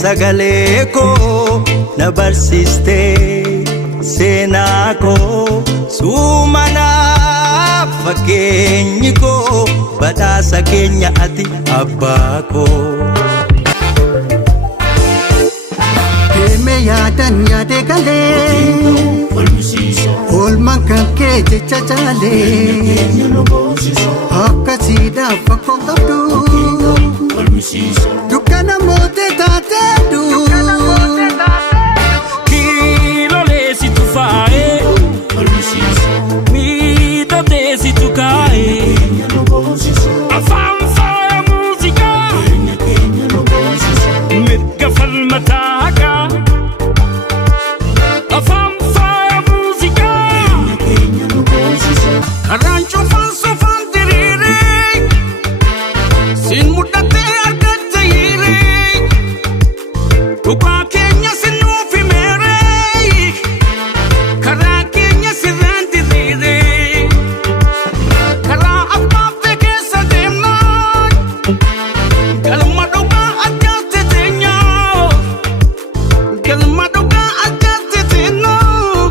sagalee koo na barsiste seenaa koo suumanaaf fakkeenyi koo badhaasa keenya ati abbaa koo. Deeme yaadan yaade galee oolmaan kan kee jecha jaalee akkasiidhaaf akkoo qabdu dukkana mootee taateedhu. Kiiloleesi tufaa'ee miidhagdeesi tukaa'ee afaan faaya muuziqaa mirga falmataa haqaa afaan faaya muuziqaa karaan cufaan sofaan diriiree siin mudhatee argatte hiiree dhugaa keenya sinuuf himeeree karaa keenya sirraan diriiree karaa abbaaffee keessa deemnaa galma dhugaa addaatti teenyaa galma dhugaa addaatti teenyaa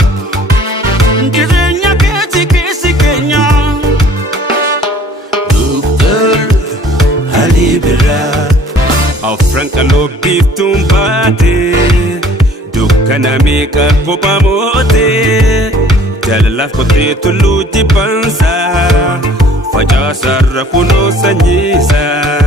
jireenya keeti keessi keenya. Dr. Ali Birraa Afran kaloo biiftuun baatee dukkana meeqa kophaa mootee jaalalaaf kottee tulluu jibbansaa facaasarra kunoo sanyiisaa.